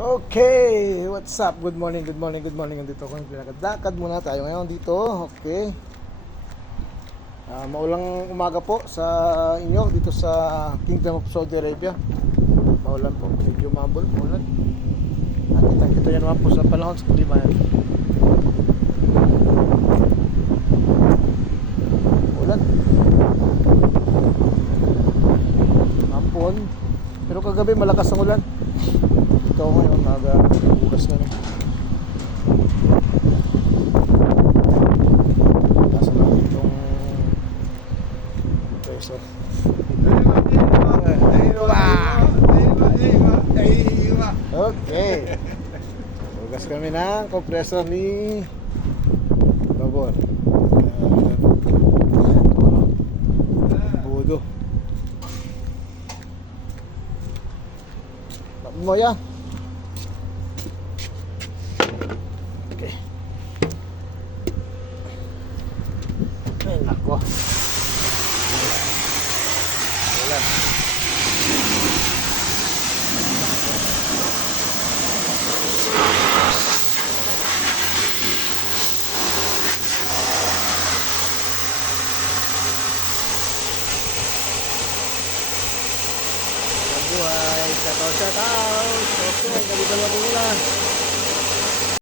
Okay, what's up? Good morning, good morning, good morning. Dito ako, lakad muna tayo ngayon dito. Okay. Maulang umaga po sa inyo dito sa Kingdom of Saudi Arabia. Maulan po, medyo mambol, maulan. At kita yan naman po sa panahon sa klima yan. Maulan. Mampon. Pero kagabi malakas ang ulan. Ito ngayon, nag-ugas na rin. Nasa natin itong pressure. Okay. Ugas kami ng compressor ni Babor. Budo. Tapos mo yan. Okay. Ay, nako. Wala. Buhay, shout out. Okay, gabi-gabi muna.